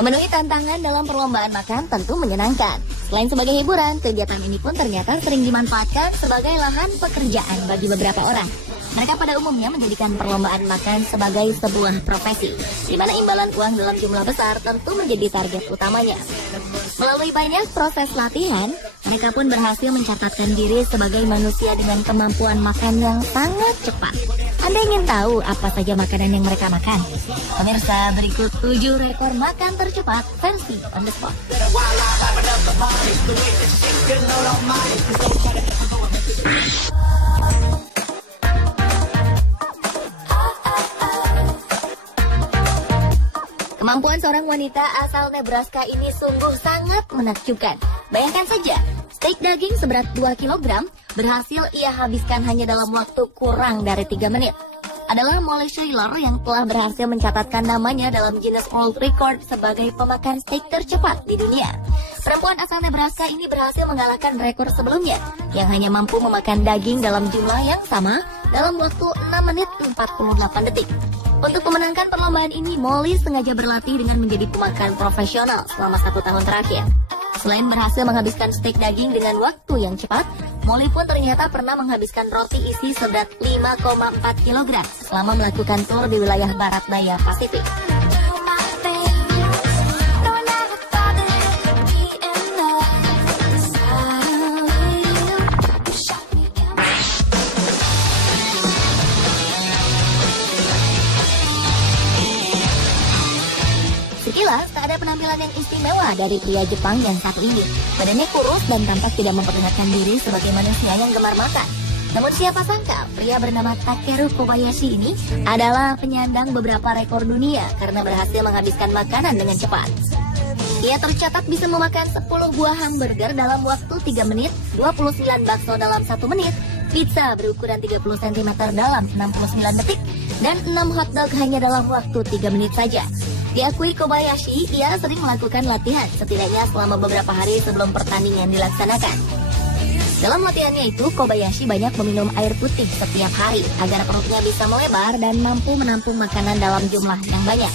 Memenuhi tantangan dalam perlombaan makan tentu menyenangkan. Selain sebagai hiburan, kegiatan ini pun ternyata sering dimanfaatkan sebagai lahan pekerjaan bagi beberapa orang. Mereka pada umumnya menjadikan perlombaan makan sebagai sebuah profesi, di mana imbalan uang dalam jumlah besar tentu menjadi target utamanya. Melalui banyak proses latihan, mereka pun berhasil mencatatkan diri sebagai manusia dengan kemampuan makan yang sangat cepat. Anda ingin tahu apa saja makanan yang mereka makan? Pemirsa, berikut 7 rekor makan tercepat versi on the spot. Kemampuan seorang wanita asal Nebraska ini sungguh sangat menakjubkan. Bayangkan saja, steak daging seberat 2 kg berhasil ia habiskan hanya dalam waktu kurang dari 3 menit. Adalah Molly Schuyler yang telah berhasil mencatatkan namanya dalam Guinness World Record sebagai pemakan steak tercepat di dunia. Perempuan asal Nebraska ini berhasil mengalahkan rekor sebelumnya yang hanya mampu memakan daging dalam jumlah yang sama dalam waktu 6 menit 48 detik. Untuk memenangkan perlombaan ini, Molly sengaja berlatih dengan menjadi pemakan profesional selama 1 tahun terakhir. Selain berhasil menghabiskan steak daging dengan waktu yang cepat, Molly pun ternyata pernah menghabiskan roti isi seberat 5,4 kg selama melakukan tur di wilayah barat daya Pasifik. Sekilas, tak ada penampilan yang istimewa dari pria Jepang yang satu ini. Badannya kurus dan tampak tidak memperlihatkan diri sebagai manusia yang gemar makan. Namun siapa sangka, pria bernama Takeru Kobayashi ini adalah penyandang beberapa rekor dunia karena berhasil menghabiskan makanan dengan cepat. Ia tercatat bisa memakan 10 buah hamburger dalam waktu 3 menit, 29 bakso dalam 1 menit, pizza berukuran 30 cm dalam 69 detik, dan 6 hotdog hanya dalam waktu 3 menit saja. Diakui Kobayashi, ia sering melakukan latihan setidaknya selama beberapa hari sebelum pertandingan dilaksanakan. Dalam latihannya itu, Kobayashi banyak meminum air putih setiap hari agar perutnya bisa melebar dan mampu menampung makanan dalam jumlah yang banyak.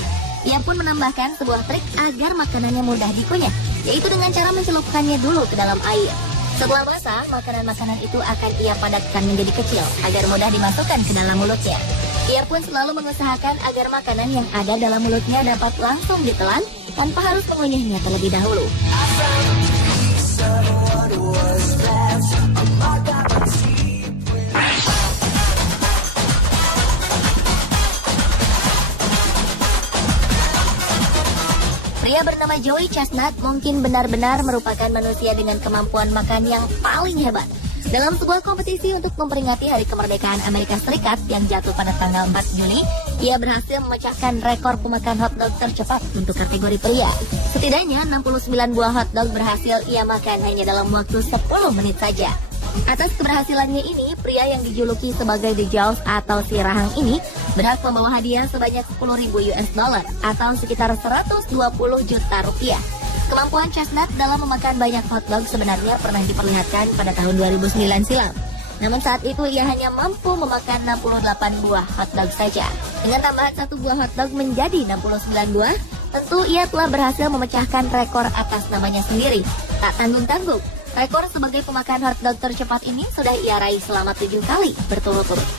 Ia pun menambahkan sebuah trik agar makanannya mudah dikunyah, yaitu dengan cara mencelupkannya dulu ke dalam air. Setelah masak, makanan-makanan itu akan ia padatkan menjadi kecil agar mudah dimasukkan ke dalam mulutnya. Ia pun selalu mengusahakan agar makanan yang ada dalam mulutnya dapat langsung ditelan tanpa harus mengunyahnya terlebih dahulu. Pria bernama Joey Chestnut mungkin benar-benar merupakan manusia dengan kemampuan makan yang paling hebat. Dalam sebuah kompetisi untuk memperingati Hari Kemerdekaan Amerika Serikat yang jatuh pada tanggal 4 Juli, ia berhasil memecahkan rekor pemakan hotdog tercepat untuk kategori pria. Setidaknya 69 buah hotdog berhasil ia makan hanya dalam waktu 10 menit saja. Atas keberhasilannya ini, pria yang dijuluki sebagai The Jaws atau si rahang ini berhak membawa hadiah sebanyak 10.000 US dollar atau sekitar 120 juta rupiah. Kemampuan Chestnut dalam memakan banyak hotdog sebenarnya pernah diperlihatkan pada tahun 2009 silam. Namun saat itu ia hanya mampu memakan 68 buah hotdog saja. Dengan tambahan 1 buah hotdog menjadi 69 buah, tentu ia telah berhasil memecahkan rekor atas namanya sendiri. Tak tanggung-tanggung, rekor sebagai pemakan hotdog tercepat ini sudah ia raih selama 7 kali berturut-turut.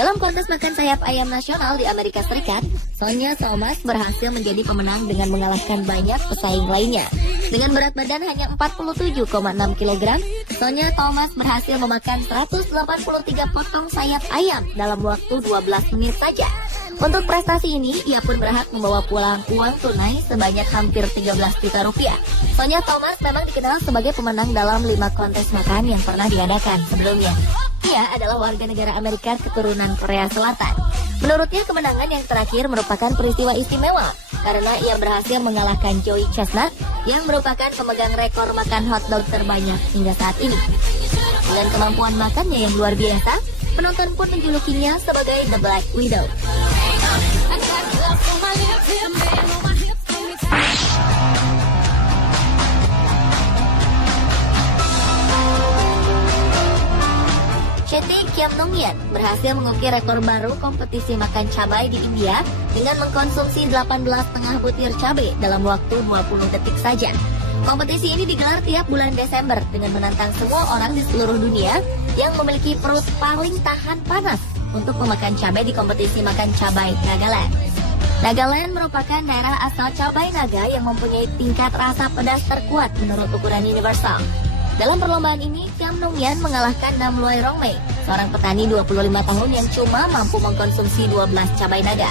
Dalam kontes makan sayap ayam nasional di Amerika Serikat, Sonia Thomas berhasil menjadi pemenang dengan mengalahkan banyak pesaing lainnya. Dengan berat badan hanya 47,6 kg, Sonia Thomas berhasil memakan 183 potong sayap ayam dalam waktu 12 menit saja. Untuk prestasi ini, ia pun berhak membawa pulang uang tunai sebanyak hampir 13 juta rupiah. Sonia Thomas memang dikenal sebagai pemenang dalam 5 kontes makan yang pernah diadakan sebelumnya. Ia adalah warga negara Amerika keturunan Korea Selatan. Menurutnya, kemenangan yang terakhir merupakan peristiwa istimewa karena ia berhasil mengalahkan Joey Chestnut yang merupakan pemegang rekor makan hotdog terbanyak hingga saat ini. Dengan kemampuan makannya yang luar biasa, penonton pun menjulukinya sebagai The Black Widow. Kiam Nong-yeon berhasil mengukir rekor baru kompetisi makan cabai di India dengan mengkonsumsi 18,5 butir cabai dalam waktu 20 detik saja. Kompetisi ini digelar tiap bulan Desember dengan menantang semua orang di seluruh dunia yang memiliki perut paling tahan panas untuk memakan cabai di kompetisi makan cabai Nagaland. Nagaland merupakan daerah asal cabai naga yang mempunyai tingkat rasa pedas terkuat menurut ukuran universal. Dalam perlombaan ini, Kiam Nong-yeon mengalahkan Nam Loy Rongmei, seorang petani 25 tahun yang cuma mampu mengkonsumsi 12 cabai naga.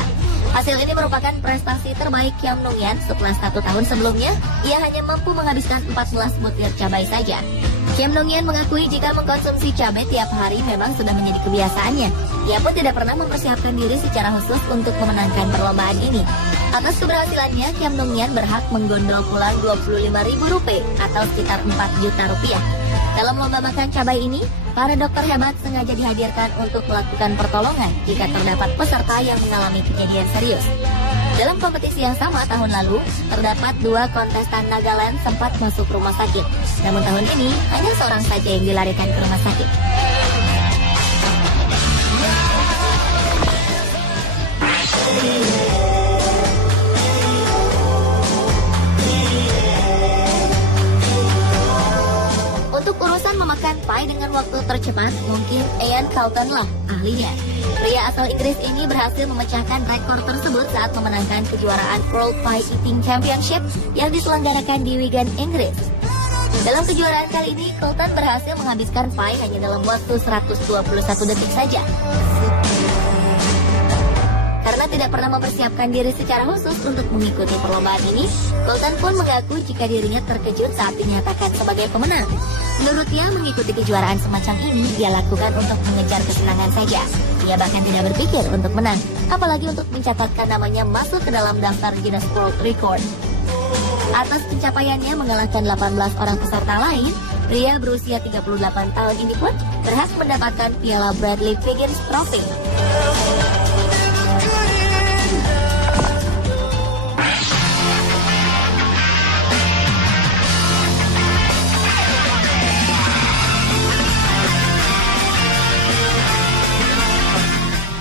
Hasil ini merupakan prestasi terbaik Kiam Nong-yeon setelah 1 tahun sebelumnya, ia hanya mampu menghabiskan 14 butir cabai saja. Kiam Nong-yeon mengakui jika mengkonsumsi cabai tiap hari memang sudah menjadi kebiasaannya. Ia pun tidak pernah mempersiapkan diri secara khusus untuk memenangkan perlombaan ini. Atas keberhasilannya, Kiam Nong-yeon berhak menggondol pulang Rp25.000 atau sekitar 4 juta rupiah. Dalam lomba makan cabai ini, para dokter hebat sengaja dihadirkan untuk melakukan pertolongan jika terdapat peserta yang mengalami kejadian serius. Dalam kompetisi yang sama tahun lalu, terdapat 2 kontestan Nagaland sempat masuk rumah sakit. Namun tahun ini, hanya seorang saja yang dilarikan ke rumah sakit. Untuk urusan memakan pie dengan waktu tercepat, mungkin Ian Carlton lah ahlinya. Pria asal Inggris ini berhasil memecahkan rekor tersebut saat memenangkan kejuaraan World Pie Eating Championship yang diselenggarakan di Wigan, Inggris. Dalam kejuaraan kali ini, Carlton berhasil menghabiskan pie hanya dalam waktu 121 detik saja. Karena tidak pernah mempersiapkan diri secara khusus untuk mengikuti perlombaan ini, Carlton pun mengaku jika dirinya terkejut saat dinyatakan sebagai pemenang. Menurutnya, mengikuti kejuaraan semacam ini dia lakukan untuk mengejar kesenangan saja. Ia bahkan tidak berpikir untuk menang, apalagi untuk mencatatkan namanya masuk ke dalam daftar Guinness World Record. Atas pencapaiannya mengalahkan 18 orang peserta lain, pria berusia 38 tahun ini pun berhak mendapatkan piala Bradley Wiggins Trophy.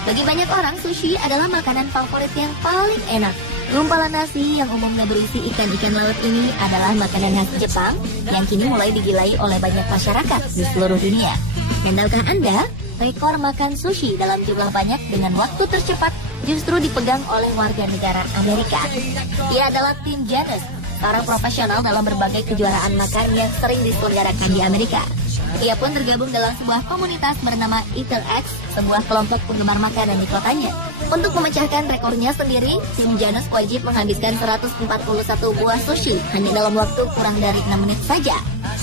Bagi banyak orang, sushi adalah makanan favorit yang paling enak. Gumpalan nasi yang umumnya berisi ikan-ikan laut ini adalah makanan khas Jepang yang kini mulai digilai oleh banyak masyarakat di seluruh dunia. Dan tahukah Anda, rekor makan sushi dalam jumlah banyak dengan waktu tercepat justru dipegang oleh warga negara Amerika. Ia adalah Tim Janus, seorang profesional dalam berbagai kejuaraan makan yang sering diselenggarakan di Amerika. Ia pun tergabung dalam sebuah komunitas bernama Eater X, sebuah kelompok penggemar makanan di kotanya. Untuk memecahkan rekornya sendiri, Tim Janus wajib menghabiskan 141 buah sushi hanya dalam waktu kurang dari 6 menit saja.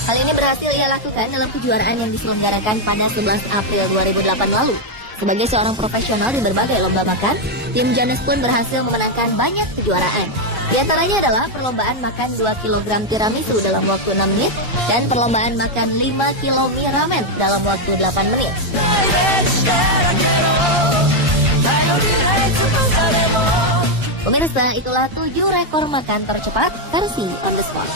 Hal ini berhasil ia lakukan dalam kejuaraan yang diselenggarakan pada 11 April 2008 lalu. Sebagai seorang profesional di berbagai lomba makan, Tim Janus pun berhasil memenangkan banyak kejuaraan. Di antaranya adalah perlombaan makan 2 kg tiramisu dalam waktu 6 menit dan perlombaan makan 5 kg mie ramen dalam waktu 8 menit. Pemirsa, itulah 7 rekor makan tercepat versi On The Spot.